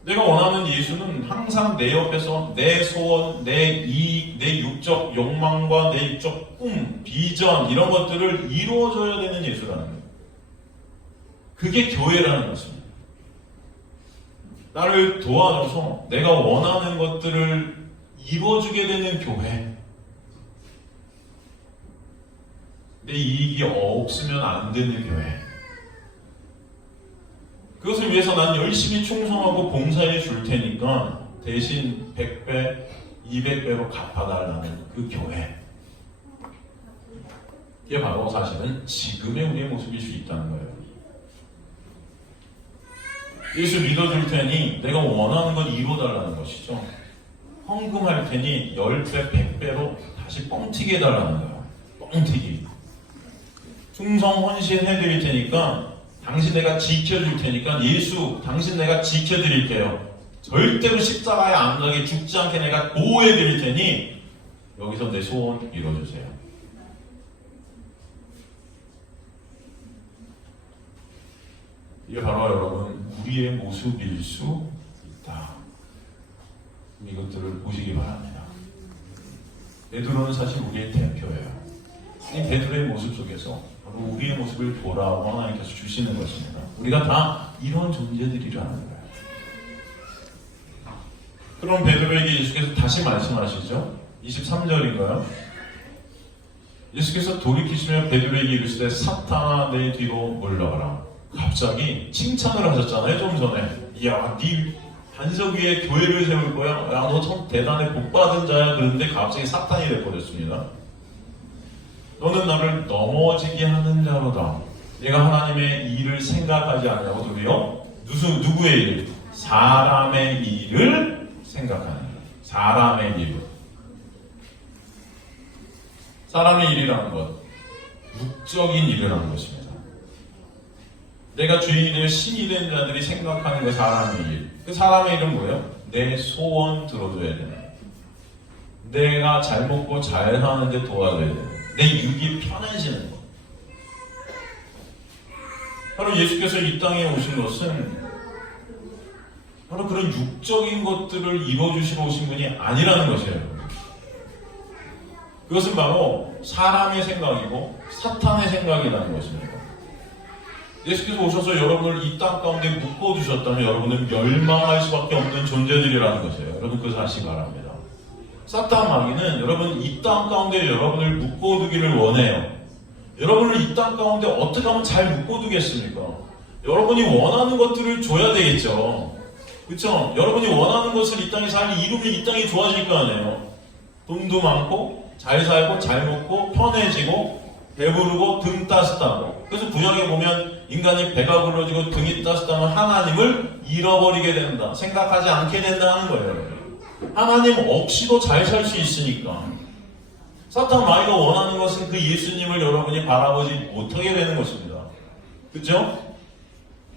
내가 원하는 예수는 항상 내 옆에서 내 소원, 내 이익, 내 육적 욕망과 내 육적 꿈, 비전 이런 것들을 이루어줘야 되는 예수라는 거예요. 그게 교회라는 것입니다. 나를 도와줘서 내가 원하는 것들을 이루어주게 되는 교회. 내 이익이 없으면 안 되는 교회. 그것을 위해서 난 열심히 충성하고 봉사해 줄 테니까 대신 100배, 200배로 갚아달라는 그 교회. 이게 바로 사실은 지금의 우리의 모습일 수 있다는 거예요. 예수 믿어줄 테니 내가 원하는 건 이루어달라는 것이죠. 헌금할 테니 10배, 100배로 다시 뻥튀기 해달라는 거예요. 뻥튀기. 충성 헌신해드릴 테니까 당신 내가 지켜줄 테니까 예수 당신 내가 지켜드릴게요. 절대로 십자가에 안 가게 죽지 않게 내가 보호해드릴 테니 여기서 내 소원 이뤄주세요. 이게 바로 여러분 우리의 모습일 수 있다. 이것들을 보시기 바랍니다. 베드로는 사실 우리의 대표예요. 이 베드로의 모습 속에서 바로 우리의 모습을 보라고 하나님께서 주시는 것입니다. 우리가 다 이런 존재들이라는 거예요. 그럼 베드로에게 예수께서 다시 말씀하시죠. 23절인가요? 예수께서 돌이키시며 베드로에게 이르시되 사탄아 내 뒤로 물러가라. 갑자기 칭찬을 하셨잖아요. 좀 전에. 이야, 네 반석 위에 교회를 세울 거야. 야, 너 참 대단해, 복받은 자야. 그런데 갑자기 사탄이 돼버렸습니다. 너는 나를 넘어지게 하는 자로다. 내가 하나님의 일을 생각하지 않냐고. 누구요? 누구의 일? 사람의 일을 생각하는 거예요. 사람의 일. 사람의 일이라는 것, 육적인 일이라는 것입니다. 내가 주인이 되어 신이 된 자들이 생각하는 그 사람의 일. 그 사람의 일은 뭐예요? 내 소원 들어줘야 되는 거예요. 내가 잘 먹고 잘 사는데 도와줘야 되는 거예요. 내 육이 편해지는 것. 바로 예수께서 이 땅에 오신 것은 바로 그런 육적인 것들을 이루어주시러 오신 분이 아니라는 것이에요. 그것은 바로 사람의 생각이고 사탄의 생각이라는 것입니다. 예수께서 오셔서 여러분을 이 땅 가운데 묶어주셨다면 여러분은 멸망할 수밖에 없는 존재들이라는 것이에요. 여러분 그것을 아시기 바랍니다. 사탄 마귀는 여러분 이 땅 가운데 여러분을 묶어두기를 원해요. 여러분을 이 땅 가운데 어떻게 하면 잘 묶어두겠습니까? 여러분이 원하는 것들을 줘야 되겠죠. 그렇죠? 여러분이 원하는 것을 이 땅에 잘 이루면 이 땅이 좋아질 거 아니에요. 돈도 많고 잘 살고 잘 먹고 편해지고 배부르고 등 따뜻하고. 그래서 구약에 보면 인간이 배가 불러지고 등이 따뜻하면 하나님을 잃어버리게 된다. 생각하지 않게 된다는 거예요. 하나님 없이도 잘 살 수 있으니까. 사탄 마귀가 원하는 것은 그 예수님을 여러분이 바라보지 못하게 되는 것입니다. 그렇죠?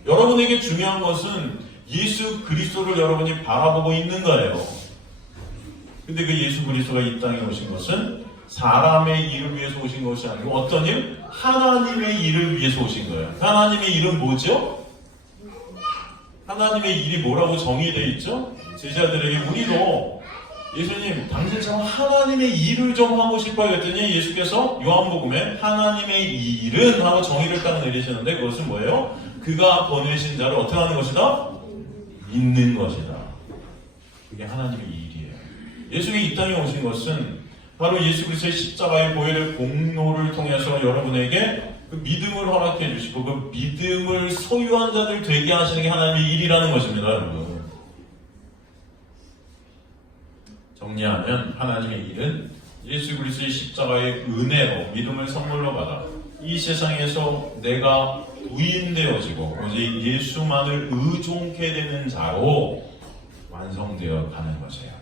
여러분에게 중요한 것은 예수 그리스도를 여러분이 바라보고 있는 거예요. 근데 그 예수 그리스도가 이 땅에 오신 것은 사람의 일을 위해서 오신 것이 아니고 어떤 일? 하나님의 일을 위해서 오신 거예요. 하나님의 일은 뭐죠? 하나님의 일이 뭐라고 정의되어 있죠? 제자들에게 우리도 예수님 당신처럼 하나님의 일을 좀 하고 싶어요 했더니 예수께서 요한복음에 하나님의 일은 하고 정의를 딱 내리시는데 그것은 뭐예요? 그가 보내신 자를 어떻게 하는 것이다? 믿는 것이다. 그게 하나님의 일이에요. 예수가 이 땅에 오신 것은 바로 예수 그리스도의 십자가의 보혈의 공로를 통해서 여러분에게 그 믿음을 허락해 주시고 그 믿음을 소유한 자들 되게 하시는 게 하나님의 일이라는 것입니다, 여러분. 정리하면 하나님의 일은 예수 그리스도의 십자가의 은혜로 믿음을 선물로 받아 이 세상에서 내가 부인되어지고 오직 예수만을 의존케 되는 자로 완성되어 가는 것이에요.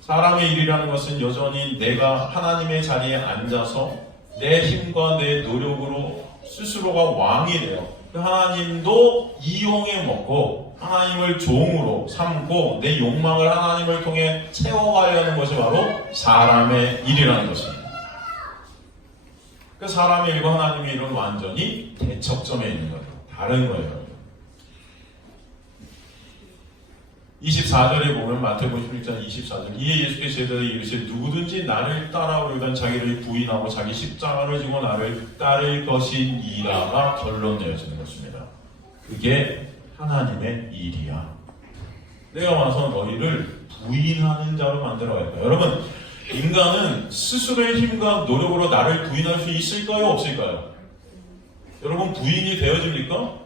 사람의 일이라는 것은 여전히 내가 하나님의 자리에 앉아서 내 힘과 내 노력으로 스스로가 왕이 되어 하나님도 이용해 먹고 하나님을 종으로 삼고 내 욕망을 하나님을 통해 채워가려는 것이 바로 사람의 일이라는 것입니다. 그 사람의 일과 하나님의 일은 완전히 대척점에 있는 거예요. 다른 거예요. 24절에 보면 마태복음 16장 24절 이에 예수께서 제자들에게 이르시되 누구든지 나를 따라오려면 자기를 부인하고 자기 십자가를 지고 나를 따를 것이니라가 결론 내어지는 것입니다. 그게 하나님의 일이야. 내가 와서 너희를 부인하는 자로 만들어야겠다. 여러분, 인간은 스스로의 힘과 노력으로 나를 부인할 수 있을까요? 없을까요? 여러분, 부인이 되어집니까?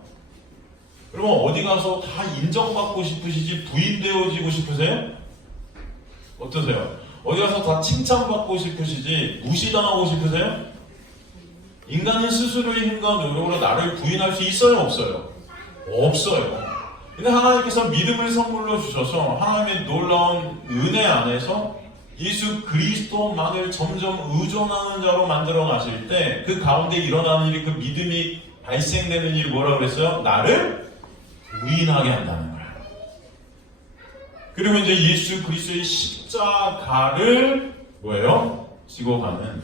여러분, 어디 가서 다 인정받고 싶으시지 부인되어지고 싶으세요? 어떠세요? 어디 가서 다 칭찬받고 싶으시지 무시당하고 싶으세요? 인간은 스스로의 힘과 노력으로 나를 부인할 수 있어요? 없어요? 없어요. 근데 하나님께서 믿음을 선물로 주셔서 하나님의 놀라운 은혜 안에서 예수 그리스도만을 점점 의존하는 자로 만들어 가실 때 그 가운데 일어나는 일이 그 믿음이 발생되는 일이 뭐라고 그랬어요? 나를 부인하게 한다는 거예요. 그리고 이제 예수 그리스도의 십자가를 뭐예요? 지고 가는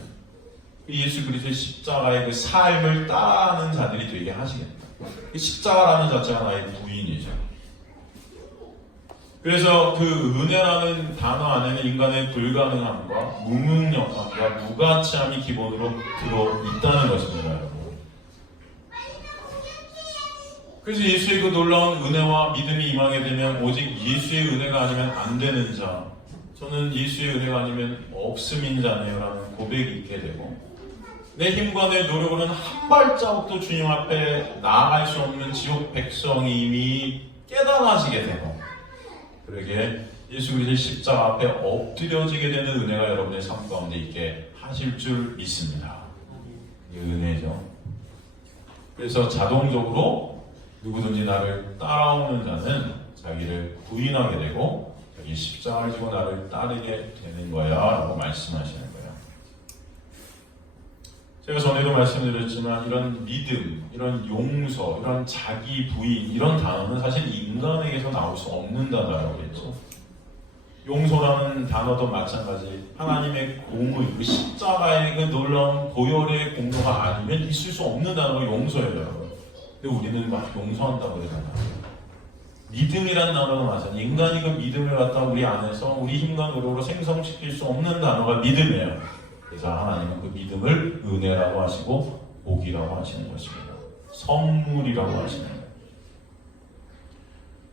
예수 그리스도의 십자가의 그 삶을 따르는 자들이 되게 하시겠다. 십자가라는 자체가 나의 부인이죠. 그래서 그 은혜라는 단어 안에는 인간의 불가능함과 무능력함과 무가치함이 기본으로 들어있다는 것입니다, 여러분. 그래서 예수의 그 놀라운 은혜와 믿음이 임하게 되면 오직 예수의 은혜가 아니면 안 되는 자, 저는 예수의 은혜가 아니면 없음인 자네요라는 고백이 있게 되고 내 힘과 내 노력으로는 한 발자국도 주님 앞에 나아갈 수 없는 지옥 백성이 이미 깨달아지게 되고 그러게 예수 그리스도의 십자가 앞에 엎드려지게 되는 은혜가 여러분의 삶 가운데 있게 하실 줄 믿습니다. 이게 은혜죠. 그래서 자동적으로 누구든지 나를 따라오는 자는 자기를 부인하게 되고 자기 십자가를 지고 나를 따르게 되는 거야 라고 말씀하시는 거예요. 제가 전에도 말씀드렸지만 이런 믿음, 이런 용서, 이런 자기 부인 이런 단어는 사실 인간에게서 나올 수 없는 단어라고 했죠. 용서라는 단어도 마찬가지 하나님의 공의, 그 십자가의 그 놀라운 보혈의 공로가 아니면 있을 수 없는 단어가 용서예요, 여러분. 근데 우리는 막 용서한다고 그러잖아요. 믿음이란 단어가 맞아요. 인간이 그 믿음을 갖다 우리 안에서 우리 힘과 노력으로 생성시킬 수 없는 단어가 믿음이에요. 그래서 하나님은 그 믿음을 은혜라고 하시고 복이라고 하시는 것입니다. 선물이라고 하시는 거예요.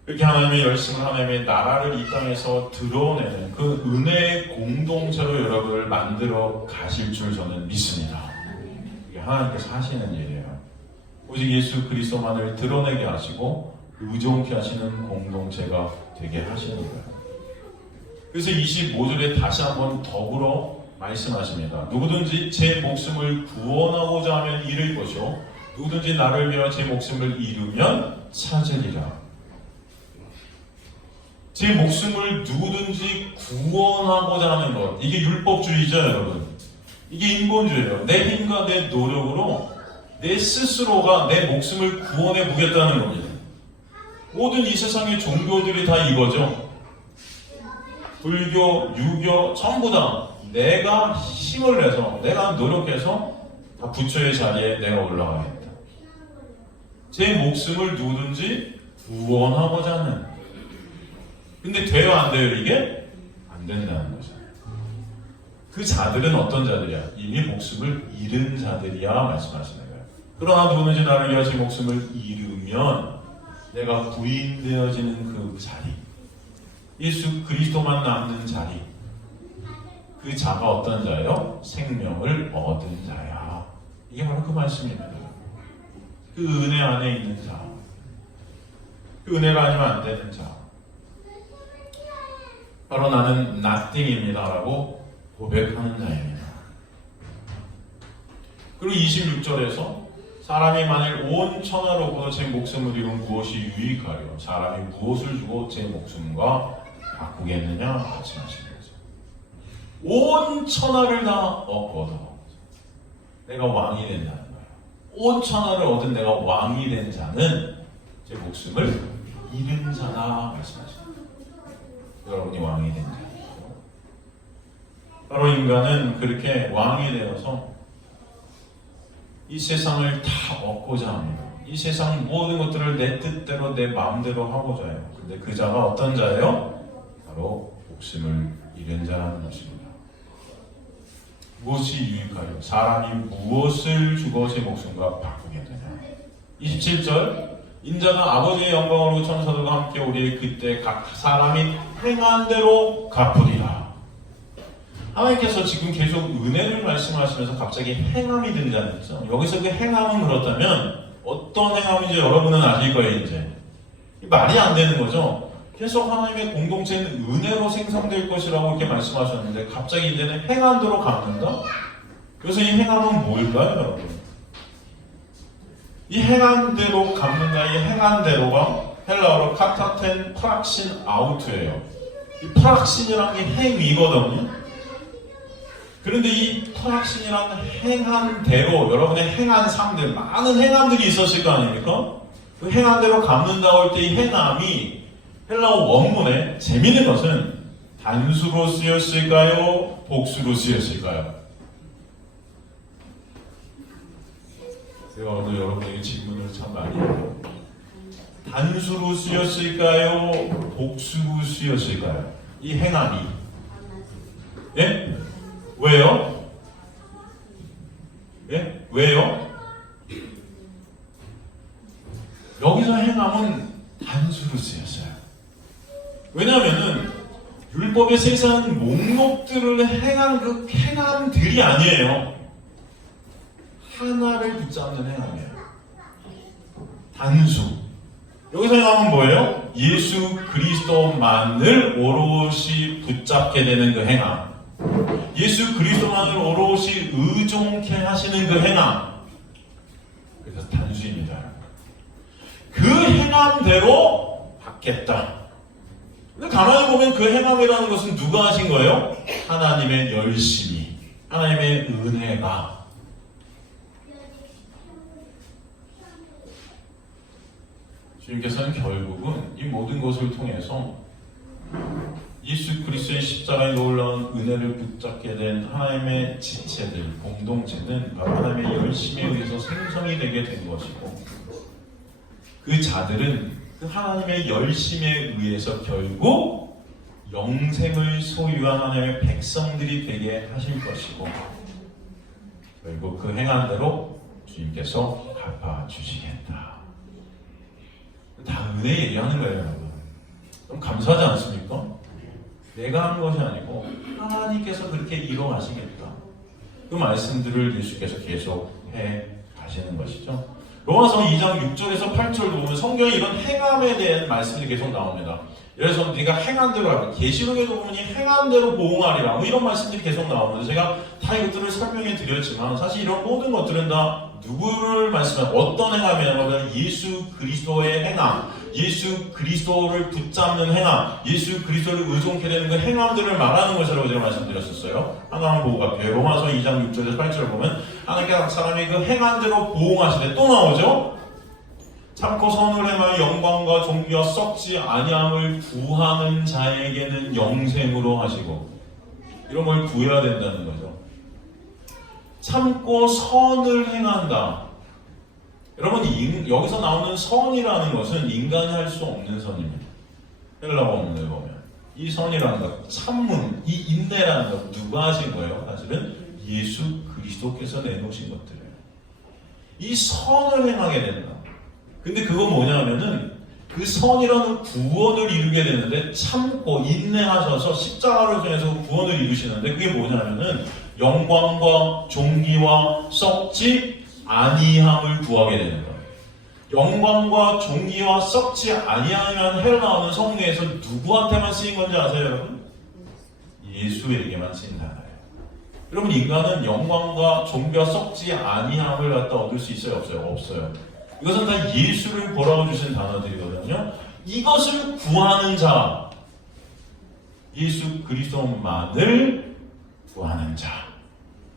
이렇게 하나님의 열심을 하나님의 나라를 이 땅에서 드러내는 그 은혜의 공동체로 여러분을 만들어 가실 줄 저는 믿습니다. 이게 하나님께서 하시는 일이에요. 오직 예수 그리스도만을 드러내게 하시고 의존케 하시는 공동체가 되게 하시는 거예요. 그래서 25절에 다시 한번 더불어 말씀하십니다. 누구든지 제 목숨을 구원하고자 하면 잃을 것이요 누구든지 나를 위하여 제 목숨을 잃으면 찾으리라. 제 목숨을 누구든지 구원하고자 하는 것, 이게 율법주의죠, 여러분. 이게 인본주의예요. 내 힘과 내 노력으로 내 스스로가 내 목숨을 구원해 보겠다는 겁니다. 모든 이 세상의 종교들이 다 이거죠. 불교, 유교, 전부 다 내가 힘을 내서, 내가 노력해서 다 부처의 자리에 내가 올라가겠다. 제 목숨을 누구든지 구원하고자 하는. 근데 돼요, 안 돼요, 이게? 안 된다는 거죠. 그 자들은 어떤 자들이야? 이미 목숨을 잃은 자들이야 말씀하시는 거예요. 그러나 누구든지 나를 위하여 제 목숨을 잃으면 내가 부인되어지는 그 자리, 예수 그리스도만 남는 자리, 그 자가 어떤 자예요? 생명을 얻은 자야. 이게 바로 그 말씀입니다. 그 은혜 안에 있는 자, 그 은혜가 아니면 안 되는 자, 바로 나는 nothing입니다 라고 고백하는 자입니다. 그리고 26절에서 사람이 만일 온 천하를 얻고도 제 목숨을 잃으면 무엇이 유익하리요? 사람이 무엇을 주고 제 목숨과 바꾸겠느냐? 말씀하시는 거죠. 온 천하를 다 얻고도 내가 왕이 된다는 거예요. 온 천하를 얻은 내가 왕이 된 자는 제 목숨을 잃은 자다 말씀하십니다. 여러분이 왕이 된 자죠. 바로 인간은 그렇게 왕이 되어서 이 세상을 다 얻고자 합니다. 이 세상 모든 것들을 내 뜻대로 내 마음대로 하고자 해요. 근데 그 자가 어떤 자예요? 바로 목숨을 잃은 자라는 것입니다. 무엇이 유익하여 사람이 무엇을 주고 제 목숨과 바꾸겠느냐. 27절 인자가 아버지의 영광으로 천사들과 함께 우리의 그때 각 사람이 행한 대로 갚으리라. 하나님께서 지금 계속 은혜를 말씀하시면서 갑자기 행함이 등장했죠. 여기서 그 행함은 그렇다면 어떤 행함인지 여러분은 아실 거예요. 이제 말이 안 되는 거죠. 계속 하나님의 공동체는 은혜로 생성될 것이라고 이렇게 말씀하셨는데 갑자기 이제는 행한 대로 갚는다? 그래서 이 행함은 뭘까요, 여러분? 이 행한 대로 갚는다. 이 행한 대로가 헬라어로 카타텐 프락신 아우트예요. 이 프락신이라는 게 행위거든요. 그런데 이 프락신이라는 행한 대로 여러분의 행한 삶들 많은 행함들이 있었을 거 아닙니까? 그 행한 대로 갚는다고 할 때 이 행함이 헬라어 원문에 재미있는 것은 단수로 쓰였을까요? 복수로 쓰였을까요? 제가 오늘 여러분에게 질문을 참 많이 해요. 단수로 쓰였을까요? 복수로 쓰였을까요? 이 행함이. 예? 왜요? 예? 왜요? 여기서 행함은 단수로 쓰였어요. 왜냐하면은 율법의 세세한 목록들을 행한 그 행함들이 아니에요. 하나를 붙잡는 행함이에요. 단수. 여기서 행함은 뭐예요? 예수 그리스도만을 오롯이 붙잡게 되는 그 행함. 예수 그리스도만을 오롯이 의존케 하시는 그 행함. 그래서 단수입니다. 그 행함대로 받겠다. 근데 가만히 보면 그 행함이라는 것은 누가 하신 거예요? 하나님의 열심이, 하나님의 은혜가. 주님께서는 결국은 이 모든 것을 통해서 예수 그리스도의 십자가에 놀라운 은혜를 붙잡게 된 하나님의 지체들, 공동체는 바로 하나님의 열심에 의해서 생성이 되게 된 것이고 그 자들은 그 하나님의 열심에 의해서 결국 영생을 소유한 하나님의 백성들이 되게 하실 것이고 결국 그 행한 대로 주님께서 갚아주시겠다. 다 은혜 얘기하는 거예요, 여러분. 좀 감사하지 않습니까? 내가 한 것이 아니고 하나님께서 그렇게 이뤄가시겠다. 그 말씀들을 예수께서 계속 해 가시는 것이죠. 로마서 2장 6절에서 8절도 보면 성경에 이런 행함에 대한 말씀이 계속 나옵니다. 예를 들어서 네가 행한 대로 하라. 계시록에도 보면 행한 대로 보응하리라. 뭐 이런 말씀들이 계속 나오는데 제가 다 이것들을 설명해 드렸지만 사실 이런 모든 것들은 다 누구를 말씀하는 어떤 행함이냐면 예수 그리스도의 행함, 예수 그리스도를 붙잡는 행함, 예수 그리스도를 의존케 되는 그 행함들을 말하는 것이라고 제가 말씀드렸었어요. 하나만 보고 갈게요. 로마서 2장 6절에서 8절 보면 하나님께서 사람이 그 행한 대로 보응하시되 또 나오죠. 참고 선을 행하여 영광과 존귀와 썩지 아니함을 구하는 자에게는 영생으로 하시고 이런 걸 구해야 된다는 거죠. 참고 선을 행한다. 여러분 여기서 나오는 선이라는 것은 인간이 할 수 없는 선입니다. 헬라어 원문을 보면 이 선이라는 것, 참음, 이 인내라는 것 누가 하신 거예요? 사실은 예수 그리스도께서 내놓으신 것들이에요. 이 선을 행하게 된다. 근데 그건 뭐냐면은 그 선이라는 구원을 이루게 되는데 참고 인내하셔서 십자가를 통해서 구원을 이루시는데 그게 뭐냐면은 영광과 존귀와 썩지 아니함을 구하게 되는 거예요. 영광과 존귀와 썩지 아니하면 헬라어는 성경에서 누구한테만 쓰인 건지 아세요, 여러분? 예수에게만 쓰인 단어예요. 여러분, 인간은 영광과 존귀와 썩지 아니함을 갖다 얻을 수 있어요, 없어요? 없어요. 이것은 다 예수를 보라고 주신 단어들이거든요. 이것을 구하는 자, 예수 그리스도만을 구하는 자,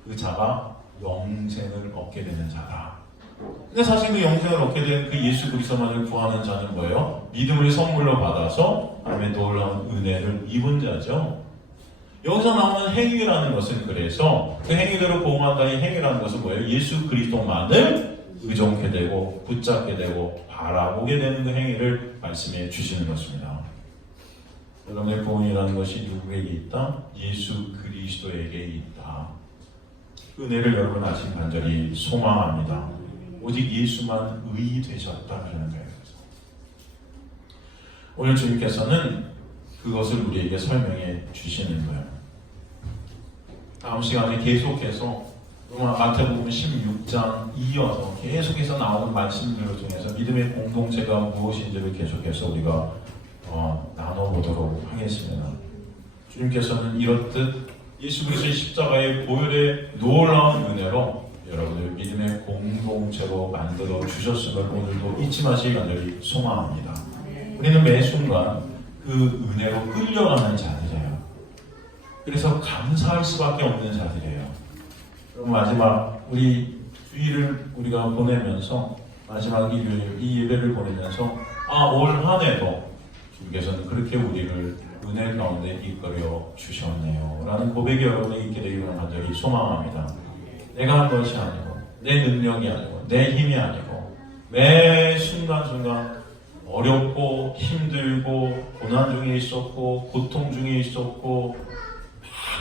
그 자가 영생을 얻게 되는 자다. 근데 사실 그 영생을 얻게 된 그 예수 그리스도만을 구하는 자는 뭐예요? 믿음을 선물로 받아서 하나님의 놀라운 은혜를 입은 자죠. 여기서 나오는 행위라는 것은 그래서 그 행위대로 보응한다는 행위라는 것은 뭐예요? 예수 그리스도만을 의존케 되고 붙잡게 되고 바라보게 되는 그 행위를 말씀해 주시는 것입니다. 여러분의 구원이라는 것이 누구에게 있다? 예수 그리스도에게 있다. 은혜를 여러분 아직 간절히 소망합니다. 오직 예수만 의이 되셨다는 거예요. 오늘 주님께서는 그것을 우리에게 설명해 주시는 거예요. 다음 시간에 계속해서 마태복음 16장 이어서 계속해서 나오는 말씀들을 통해서 믿음의 공동체가 무엇인지를 계속해서 우리가 나눠보도록 하겠습니다. 주님께서는 이렇듯 예수 그리스도의 십자가의 보혈의 놀라운 은혜로 여러분을 믿음의 공동체로 만들어 주셨음을 오늘도 잊지 마시기 간절히 소망합니다. 우리는 매 순간 그 은혜로 끌려가는 자들이에요. 그래서 감사할 수밖에 없는 자들이에요. 그럼 마지막 우리 주일을 우리가 보내면서 마지막 일요일 이 예배를 보내면서 올 한 해도 주께서는 그렇게 우리를 은혜 가운데 이끌어 주셨네요 라는 고백이 여러분에 있게 되기를 간절히 소망합니다. 내가 한 것이 아니고 내 능력이 아니고 내 힘이 아니고 매 순간순간 어렵고 힘들고 고난 중에 있었고 고통 중에 있었고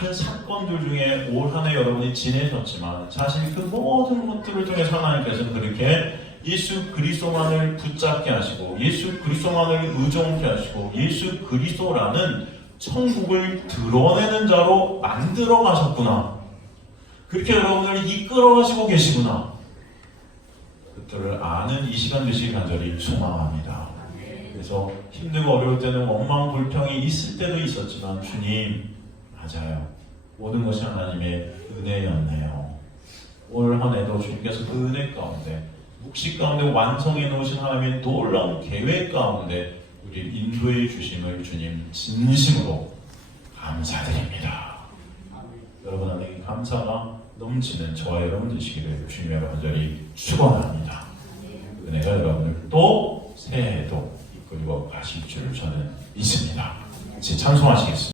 많은 사건들 중에 올 한 해 여러분이 지내셨지만 사실 그 모든 것들을 통해서 하나님께서는 그렇게 예수 그리스도만을 붙잡게 하시고 예수 그리스도만을 의존케 하시고 예수 그리스도라는 천국을 드러내는 자로 만들어 가셨구나. 그렇게 여러분을 이끌어 가시고 계시구나. 그들을 아는 이 시간 되시길 간절히 소망합니다. 그래서 힘들고 어려울 때는 원망 불평이 있을 때도 있었지만 주님 맞아요. 모든 것이 하나님의 은혜였네요. 올 한 해도 주님께서 그 은혜 가운데 묵시 가운데 완성해 놓으신 하나님의 놀라운 계획 가운데 우리를 인도해 주심을 주님 진심으로 감사드립니다. 여러분 안에 감사가 넘치는 저와 여러분 되시기를 주님의 간절히 축원합니다. 은혜가 여러분을 또 새해에도 이끌고 가실 줄 저는 믿습니다. 같이 찬송하시겠습니다.